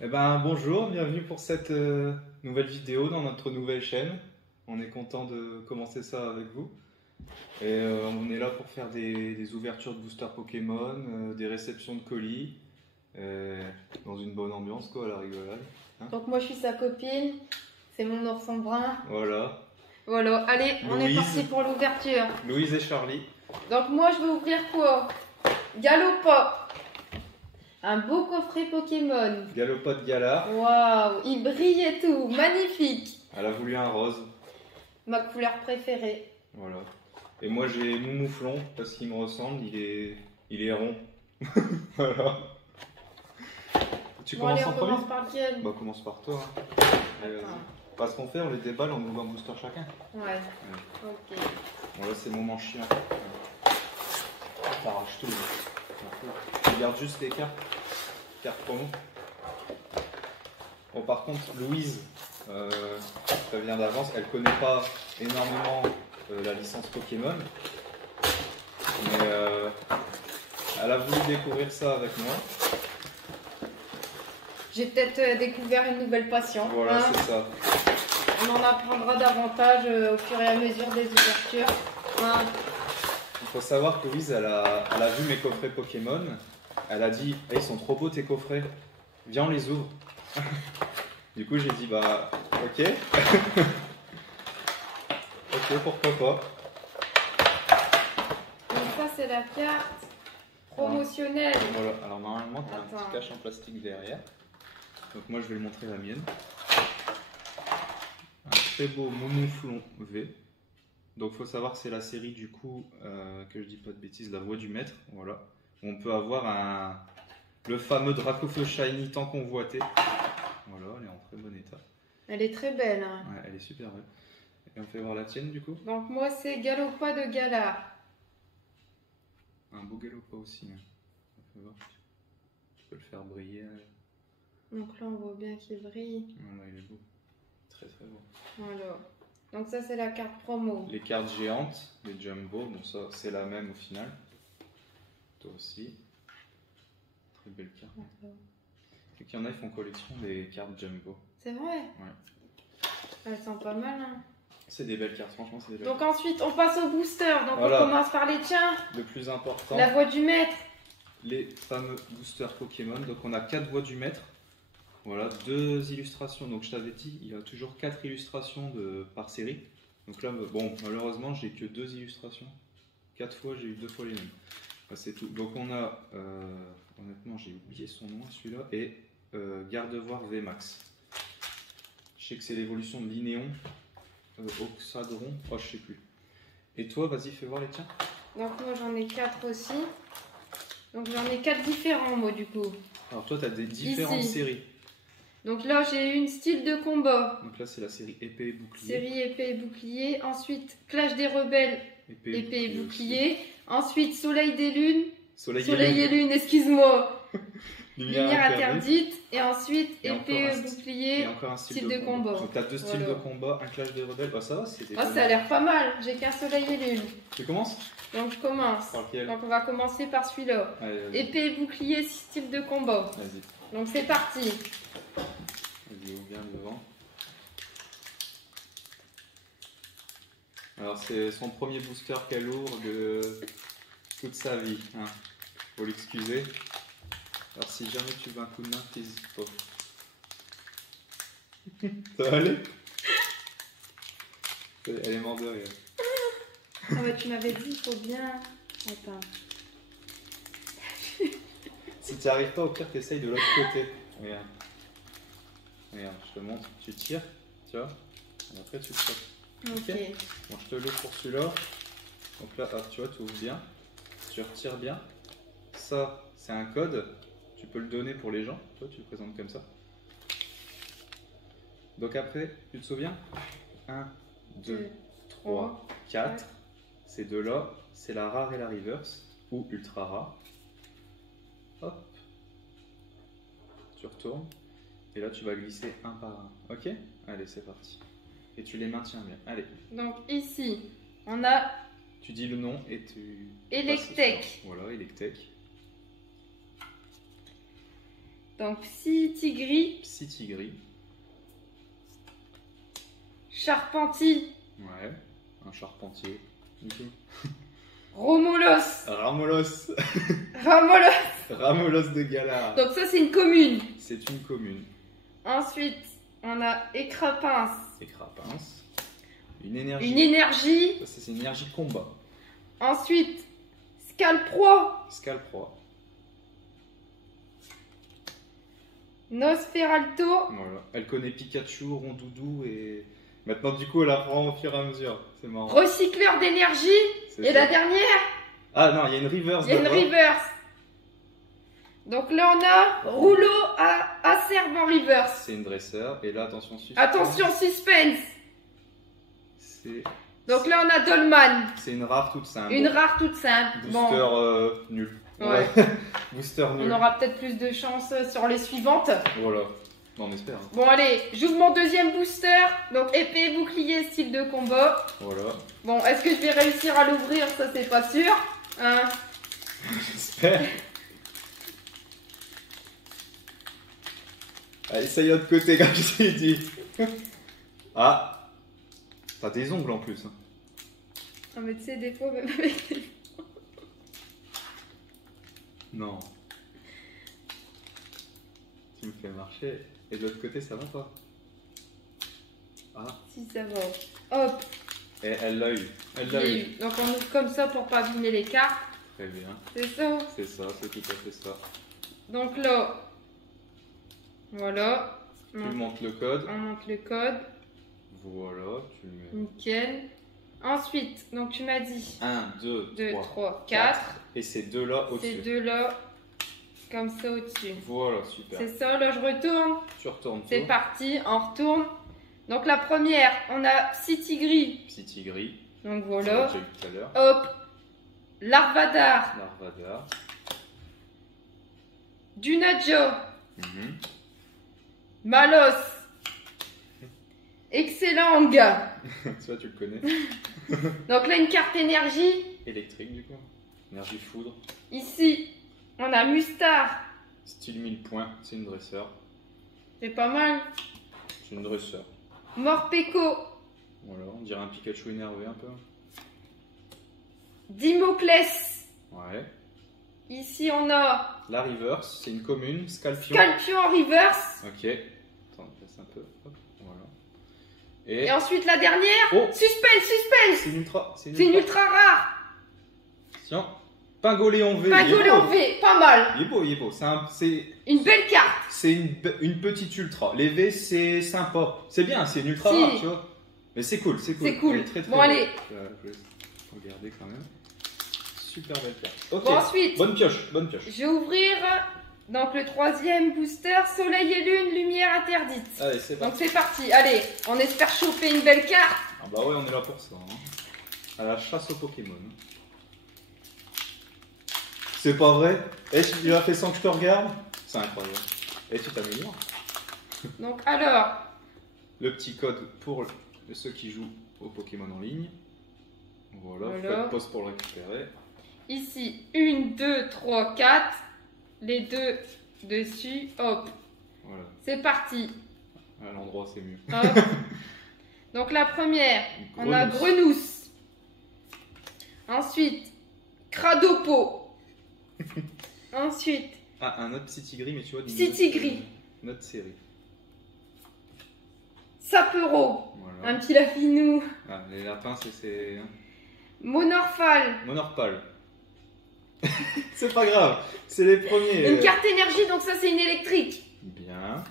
Eh ben bonjour, bienvenue pour cette nouvelle vidéo dans notre nouvelle chaîne. On est content de commencer ça avec vous. Et on est là pour faire des ouvertures de booster Pokémon, des réceptions de colis, dans une bonne ambiance quoi, à la rigolade. Hein. Donc moi je suis sa copine, c'est mon ourson brun. Voilà, Voilà, allez, on est Louise. parti pour l'ouverture. Louise et Charlie. Donc moi je vais ouvrir quoi? Galopop. Un beau coffret Pokémon. Galopot de Gala, Waouh, il brille et tout, magnifique. elle a voulu un rose. Ma couleur préférée. Voilà. Et moi j'ai Moumouflon parce qu'il me ressemble, il est rond. Voilà. Tu Bon, commences allez, en on premier? commence par lequel? Bah commence par toi. Hein. Attends. Parce qu'on fait, on les déballe, on ouvre un booster chacun. Ouais, ok. Bon là c'est mon moment chien. T'arraches tout. Je regarde juste les cartes. Cartes promo. Bon par contre Louise, je préviens d'avance, elle connaît pas énormément la licence Pokémon. Mais elle a voulu découvrir ça avec moi. J'ai peut-être découvert une nouvelle passion. Voilà, hein. c'est ça. On en apprendra davantage au fur et à mesure des ouvertures. Hein. Il faut savoir que Louise, elle a vu mes coffrets Pokémon. Elle a dit hey, ils sont trop beaux tes coffrets. Viens, on les ouvre. Du coup, j'ai dit bah, ok. Ok, pourquoi pas. Donc ça c'est la carte promotionnelle. Voilà, alors normalement, tu as un Attends. petit cache en plastique derrière. Donc, moi, je vais le montrer la mienne. Un très beau Momouflon V. Donc, il faut savoir que c'est la série, du coup, que je dis pas de bêtises, la voix du maître. Voilà. On peut avoir le fameux Dracofeu Shiny tant convoité. Voilà, elle est en très bon état. Elle est très belle. Hein. Ouais, elle est super belle. Et on fait voir la tienne, du coup. Donc moi c'est Galopa de Gala. Un beau Galopa aussi. Hein. On peut voir. Tu peux le faire briller. Donc là on voit bien qu'il brille. Voilà, il est beau. Très très beau. Voilà. Donc ça c'est la carte promo. Les cartes géantes, les jumbo, bon ça c'est la même au final. Toi aussi. Très belle carte. Et qu'il y en a, ils font collection des cartes jumbo. C'est vrai. Ouais. Elles sont pas mal. Hein. C'est des belles cartes, franchement c'est des belles Donc ensuite on passe au booster. Donc Voilà. on commence par les tiens. cartes. Le plus important, La voix du maître. les fameux boosters Pokémon. Donc on a 4 voix du maître. Voilà, 2 illustrations. Donc je t'avais dit, il y a toujours 4 illustrations par série. Donc là, bon, malheureusement, j'ai que 2 illustrations. 4 fois, j'ai eu 2 fois les mêmes. Enfin, c'est tout. Donc on a, honnêtement, j'ai oublié son nom celui-là, et Gardevoir VMAX. Je sais que c'est l'évolution de Linéon, Oxadron, oh je sais plus. Et toi, vas-y, fais voir les tiens. Donc moi j'en ai 4 aussi. Donc j'en ai 4 différents moi du coup. Alors toi, tu as des différentes Ici. séries. Donc là j'ai une style de combat. Donc là, c'est la série épée et bouclier. Série épée et bouclier. Ensuite Clash des rebelles. Épée et bouclier. Ensuite Soleil des lunes. Soleil et lune, excuse-moi. Lumière interdite. Et ensuite Et épée encore et un bouclier. Et encore un style Style de de combat. combat. Donc tu as 2 styles Voilà. de combat, un clash des rebelles. Bah ça va, c'était. Ah, ça a l'air pas mal. J'ai qu'un soleil et lune. Tu commences? Donc je commence. Par lequel? Donc on va commencer par celui-là. Allez, vas-y. Épée et bouclier, style de combat. Vas-y. Donc c'est parti. Vas-y, ouvre bien le devant. Alors c'est son premier booster qu'elle ouvre de toute sa vie. Hein. Faut l'excuser. Alors si jamais tu veux un coup de main, n'hésite pas. Ça va aller? Elle est morte de rire. Ah ouais, tu m'avais dit, il faut bien. Attends. Si tu n'y arrives pas, au pire, t'essayes de l'autre côté. Regarde. Regarde, je te montre. Tu tires, tu vois. Et après, tu le sautes. Ok. Bon, je te l'ouvre pour celui-là. Donc là, hop, tu vois, tu ouvres bien. Tu retires bien. Ça, c'est un code. Tu peux le donner pour les gens. Toi, tu le présentes comme ça. Donc après, tu te souviens 1, 2, 3, 4. Ces deux-là, c'est la rare et la reverse. Ou ultra rare. Hop. Tu retournes. Et là, tu vas glisser un par un. Ok? Allez, c'est parti. Et tu les maintiens bien. Allez. Donc ici, on a Tu dis le nom et tu... Electek. Voilà, Electek. Donc Psy-Tigris, Psy-Tigris. Charpentier, Ouais. Un charpentier. Du coup. Romolos, Ramolos. Ramolos. Ramolos de Galar. Donc ça c'est une commune. C'est une commune. Ensuite, on a Écrapince, C'est Crapince. Une énergie. une énergie. Ça, c'est une énergie combat. Ensuite, Scalproie, Scalproie. Nosferalto, Voilà. Elle connaît Pikachu, Rondoudou et. Maintenant, du coup, elle apprend au fur et à mesure. C'est marrant. Recycleur d'énergie. C'est Et ça. la dernière, Ah non, il y a une reverse. il y a une d'abord. reverse. Donc là, on a rouleau à acerbe en reverse. C'est une dresseur. Et là, attention, suspense. Attention, suspense. C'est Donc là, on a Dolman, une rare toute simple. une rare toute simple. Booster Bon, nul. Ouais. Booster on nul. aura peut-être plus de chance sur les suivantes. Voilà. On espère. Hein. Bon, allez, j'ouvre mon deuxième booster. Donc épée, bouclier, style de combat. Voilà. Bon, est-ce que je vais réussir à l'ouvrir? Ça, c'est pas sûr. Hein? J'espère. Allez, ça y est, de côté, comme je t'ai dit. Ah. T'as des ongles en plus. Hein. Non, mais tu sais, des fois, même avec les... Non. Tu me fais marcher. Et de l'autre côté, ça va pas. Ah. Si, ça va. Hop, Et elle l'a eu. Elle l'a j'ai eu. eu. Donc on ouvre comme ça pour pas abîmer les cartes. Très bien. C'est ça. C'est ça, c'est tout à fait ça. Donc là, voilà. Tu montes le code. On monte le code. Voilà, tu le mets. Nickel. Ensuite, donc tu m'as dit 1, 2, 2, 3, 3, 4. Et ces deux-là Ces au-dessus. deux-là, comme ça au-dessus. Voilà, super. C'est ça, là je retourne. Tu retournes C'est tout. parti, on retourne. Donc la première, on a Psy-Tigris. Petit tigris. Donc On l'a voilà. déjà eu tout à l'heure. Hop. Larvadar. Larvada. Dunaja. Mhm. Malos. Excellent gars. Tu vois, tu le connais. Donc là, une carte énergie. Électrique, du coup. Énergie foudre. Ici, on a Mustar. Style 1000 points. C'est une dresseur. C'est pas mal. C'est une dresseur. Morpeko. Voilà, on dirait un Pikachu énervé un peu. Dimoclès. Ouais. Ici, on a La reverse, c'est une commune. Scalpion. Scalpion en reverse. Ok. Attends, on passe un peu. Hop, voilà. Et Et ensuite, la dernière. Oh. Suspense. c'est une ultra. C'est une ultra rare. Tiens. Pingoléon V. Pingoléon V. Pas mal. Il est beau, il est beau. C'est Une belle carte. une petite ultra. Les V, c'est sympa. C'est bien, c'est une ultra Si. rare, tu vois. Mais c'est cool, c'est cool. C'est cool. Elle est très, très Bon, belle. allez. Je laisse regarder quand même. Super belle carte. Ok. Bon, ensuite, Bonne pioche, bonne pioche. je vais ouvrir donc le troisième booster. Soleil et lune, lumière interdite. Allez, c'est Donc parti. c'est parti. Allez, on espère choper une belle carte. Ah bah ouais, on est là pour ça. Hein. À la chasse aux Pokémon. C'est pas vrai? Eh, tu l'as fait sans que je te regarde? C'est incroyable. Et tu t'améliores. Donc alors, Le petit code pour ceux qui jouent au Pokémon en ligne. Voilà, Voilà. faites pause pour le récupérer. ici, 1, 2, 3, 4. Les deux dessus. Hop, Voilà, c'est parti. à l'endroit c'est mieux. Hop. Donc la première, on a Grenousse. Ensuite, Cradopo. Ensuite, Ah, un autre Psy-Tigris, mais tu vois, d'une Psy-Tigris. Notre série. Sapero. Voilà. Un petit lafinou. Ah, les lapins, c'est Monorphal. Monorpal. C'est pas grave, c'est les premiers. Une carte énergie, donc ça c'est une électrique. Bien.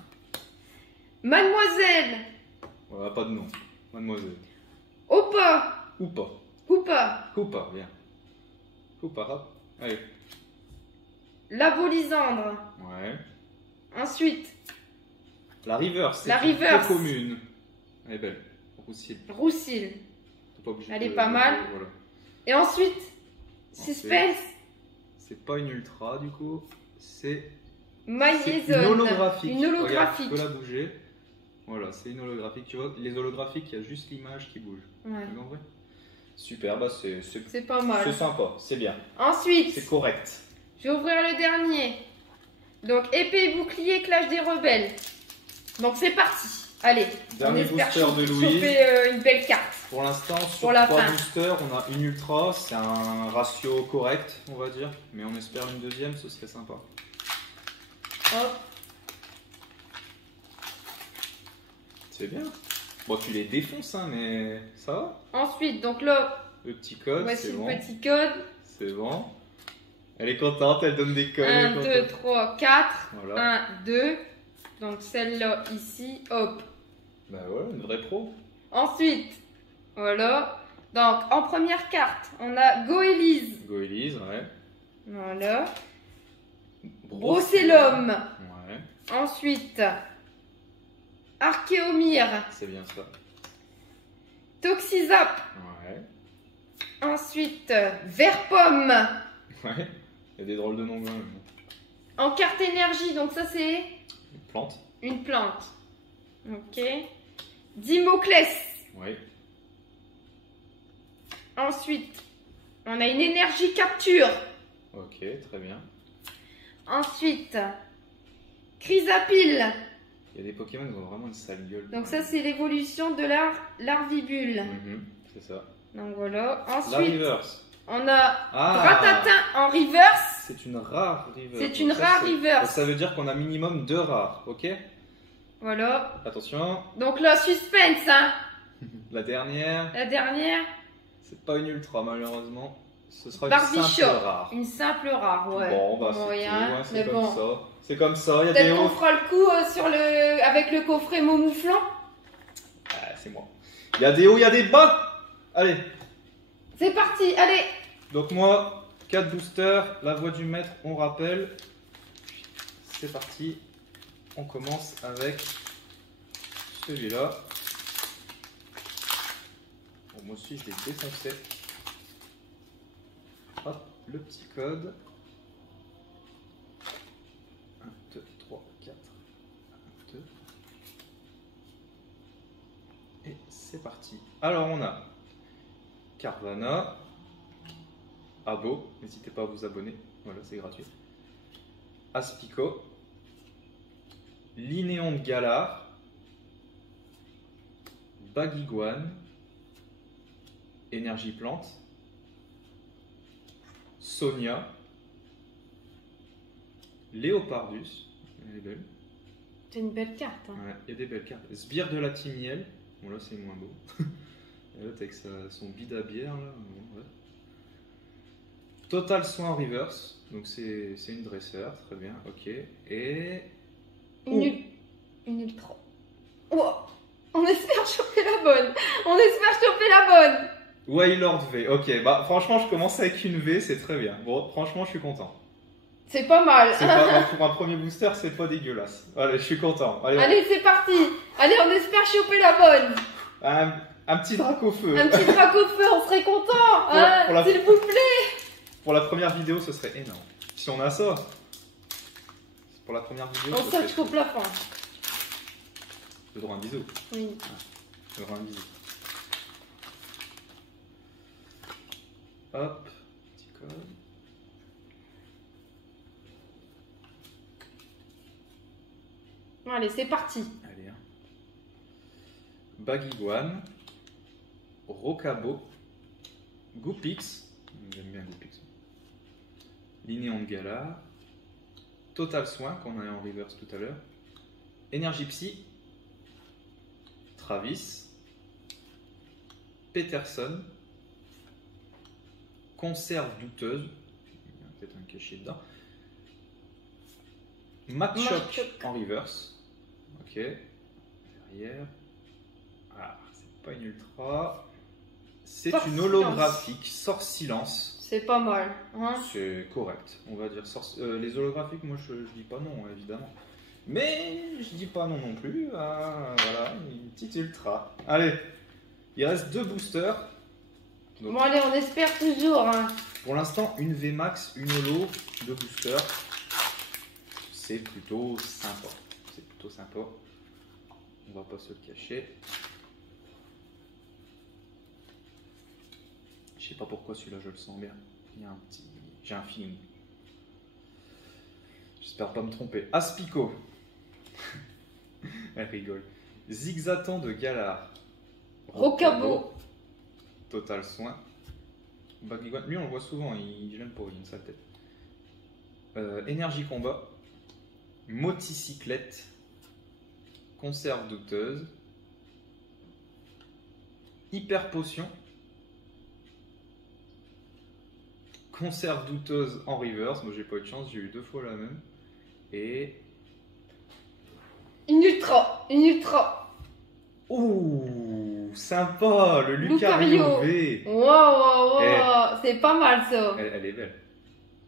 Mademoiselle. Voilà, pas de nom. Mademoiselle. Opa. Ou pas. Hoopa. Ou pas, bien. Ou pas, hop. Allez. Labolisandre. Ouais. Ensuite, La reverse, c'est La une reverse. commune. Elle est belle. Roussil. Roussil. T'es pas obligé Elle est de- pas mal. Voilà. Et ensuite, Suspense. C'est pas une ultra du coup. C'est Magnézone. une holographique. Une holographique. Regarde, tu peux la bouger. Voilà, c'est une holographique. Tu vois, les holographiques, il y a juste l'image qui bouge. Ouais, Tu vois, en vrai. Super, bah c'est c'est pas mal. sympa, c'est bien. Ensuite, C'est correct. je vais ouvrir le dernier. Donc épée et bouclier, clash des rebelles. Donc c'est parti. Allez, Dernier on espère booster de Louise. choper une belle carte. Pour l'instant, sur Pour la 3 fin. boosters, on a une ultra. C'est un ratio correct, on va dire. Mais on espère une deuxième, ce serait sympa. Hop. C'est bien. Bon, tu les défonces, hein, mais ça va. Ensuite, donc là, Le petit code, voici c'est le bon. petit code. C'est bon. Elle est contente, elle donne des codes. 1, 2, 3, 4. Voilà. 1, 2. Donc celle-là, ici, hop. Bah ouais, une vraie pro. Ensuite, voilà. Donc en première carte, on a Goélise. Goélise, ouais. Voilà. Brocellum. Ouais, Ensuite, Archéomyre. c'est bien ça. Toxizap. Ouais. Ensuite, Verpomme. Ouais. Il y a des drôles de noms quand même. En carte énergie, donc ça c'est Une plante. une plante. Ok. Dimoclès. Ouais. Ensuite, on a une énergie capture. Ok, très bien. Ensuite, Chrysapile. Il y a des Pokémon qui ont vraiment une sale gueule. Donc ça c'est l'évolution de l'arvibule. C'est ça. Donc voilà. La Ensuite, reverse. on a Ah, Gratatin en reverse. c'est une rare reverse. C'est une Donc ça, rare c'est- reverse. donc ça veut dire qu'on a minimum 2 rares, ok? Voilà. Attention, Donc là, suspense, hein. la dernière, La dernière, c'est pas une ultra malheureusement. Ce sera une Barbichon. simple rare. Une simple rare, ouais. Bon, bah c'est Moyen, tout, hein, mais c'est comme bon. ça. C'est comme ça, il y a des Peut-être qu'on hauts. fera le coup avec le coffret Momouflant. Ah, c'est moi. Il y a des hauts, il y a des bas. Allez, C'est parti, allez. donc moi, 4 boosters, la voix du maître, on rappelle. C'est parti. On commence avec celui-là. Bon, moi aussi, je l'ai défoncé. Hop, le petit code. 1, 2, 3, 4. 1, 2. Et c'est parti. Alors, on a Carvana. Abo, n'hésitez pas à vous abonner. Voilà, c'est gratuit. Aspico. Linéon de Galar. Baguiguane. Énergie Plante. Sonia. Léopardus. Elle est belle. C'est une belle carte. Hein. Ouais, il y a des belles cartes. Sbire de la Timiel. Bon, là, c'est moins beau. Et l'autre avec son bide à bière, là. Bon, ouais. Total Soin en reverse. Donc, c'est une dresseur. Très bien, ok. Et. Une ultra. Oh, on espère choper la bonne. On espère choper la bonne. Wailord V. Ok, bah, franchement, je commence avec une V, c'est très bien. Bon, franchement, je suis content. C'est pas mal. C'est pas, pour un premier booster, c'est pas dégueulasse. Allez, je suis content. Allez, Allez, c'est parti. Allez, on espère choper la bonne. un petit drac au feu. Un petit drac au feu, on serait content. Hein, pour la- s'il vous plaît. Pour la première vidéo, ce serait énorme. Si on a ça, pour la première vidéo, On ce saute serait- au plafond. le droit à un bisou. Oui. Le droit à un bisou. Hop, petit code. Allez, c'est parti. Allez. Hein. Baguiguane. Rocabo. Goupix. J'aime bien Goupix. Linéon de Galar. Total Soin, qu'on a eu en reverse tout à l'heure. Énergie Psy. Travis. Peterson. Conserve douteuse. Il y a peut-être un cachet dedans. Machop Machop. en reverse. Ok. Derrière. Ah, c'est pas une ultra. C'est Sort une silence. holographique. Sort silence. C'est pas mal. Hein. C'est correct, on va dire. Les holographiques, moi je dis pas non, évidemment. Mais je dis pas non non plus. Ah, voilà, une petite ultra. Allez, il reste 2 boosters. Donc, Bon, allez, on espère toujours. Hein. pour l'instant, une VMAX, une holo, 2 boosters. C'est plutôt sympa. C'est plutôt sympa. On va pas se le cacher. Je sais pas pourquoi celui-là je le sens bien. Il y a un petit. J'ai un feeling. J'espère pas me tromper. Aspico. Elle rigole. Zigzatan de Galar. Rocabo. Total Soin. Baguigouane, lui on le voit souvent, il gêne pas, il a une sale tête. Énergie Combat. Moticyclette. Conserve douteuse. Hyper Potion. Conserve douteuse en reverse. Moi j'ai pas eu de chance, j'ai eu 2 fois la même. Et. Une ultra. Ouh, sympa, le Lucario. Lucario V. Wow, c'est pas mal ça. Elle est belle.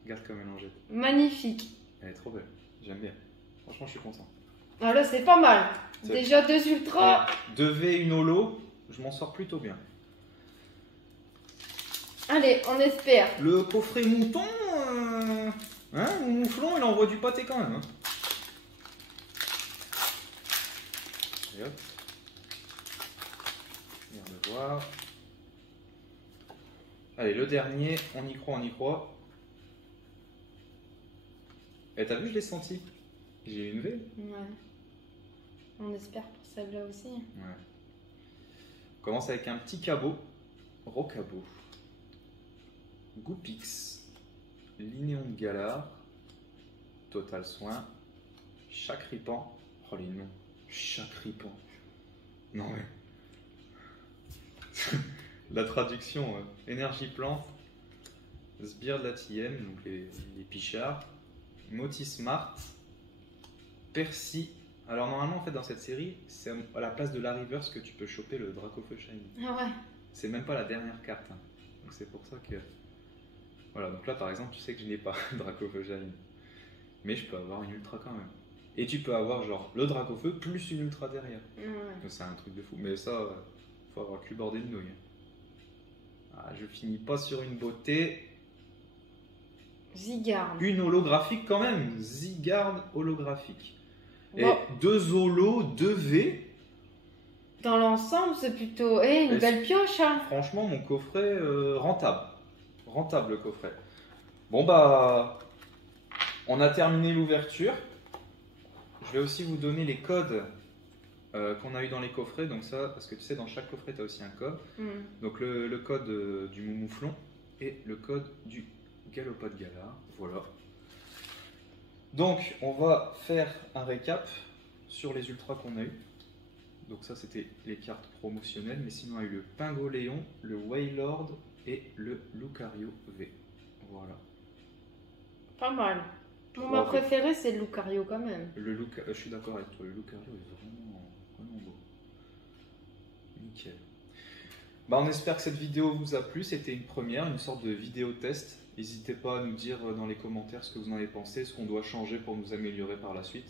Regarde comme elle en jette. Magnifique. Elle est trop belle. J'aime bien. Franchement, je suis content. Ah là, c'est pas mal. C'est- Déjà 2 ultras. 2 V, une holo, je m'en sors plutôt bien. Allez, on espère. Le coffret mouton, hein, mouflon, il envoie du pâté quand même. Hein. Et hop. Viens de voir. Allez, le dernier, on y croit, on y croit. Eh, t'as vu, je l'ai senti. J'ai une V. Ouais. On espère pour celle-là aussi. Ouais. On commence avec un petit cabot. Rocabo. Goupix. Linéon de Galar. Total Soin. Chacripan. Oh les noms. Chacripan. Non mais. La traduction, énergie plante. Sbire de la Tienne, donc les pichards. Moti Smart. Percy. Alors normalement en fait dans cette série, c'est à la place de la reverse que tu peux choper le Dracofeu Shiny. Ah ouais. C'est même pas la dernière carte. Hein. Donc c'est pour ça que. Voilà, donc là par exemple, tu sais que je n'ai pas Dracofeu Shiny. Mais je peux avoir une ultra quand même. Et tu peux avoir genre le Dracofeu plus une ultra derrière. Ouais. Donc c'est un truc de fou. Mais ça, faut avoir le cul bordé de nouilles. Ah, je finis pas sur une beauté. Zygarde. Une holographique quand même. Zygarde holographique. Bon, Et 2 holos, 2 V. dans l'ensemble, c'est plutôt une Et belle pioche. Hein. Franchement, mon coffret rentable. Rentable le coffret. Bon bah, on a terminé l'ouverture. Je vais aussi vous donner les codes qu'on a eu dans les coffrets. Donc ça, parce que tu sais, dans chaque coffret, tu as aussi un code. Donc le code du Moumouflon et le code du Galopade de Galar. Voilà. Donc, on va faire un récap sur les ultras qu'on a eu. Donc ça, c'était les cartes promotionnelles. Mais sinon, on a eu le Pingoléon, le Wailord et le Lucario V. Voilà. Pas mal. Mon Bon, préféré, c'est le Lucario quand même. Je suis d'accord avec toi, le Lucario est vraiment beau. Nickel. Bah, on espère que cette vidéo vous a plu. C'était une première, une sorte de vidéo test. N'hésitez pas à nous dire dans les commentaires ce que vous en avez pensé, ce qu'on doit changer pour nous améliorer par la suite.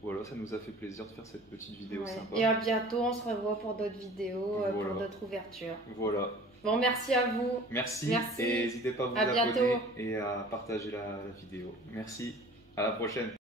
Voilà, ça nous a fait plaisir de faire cette petite vidéo sympa. Et à bientôt, on se revoit pour d'autres vidéos, Voilà. pour d'autres ouvertures. Voilà. Bon, merci à vous. Merci. Merci. Et n'hésitez pas à vous À abonner bientôt. et à partager la vidéo. Merci. À la prochaine.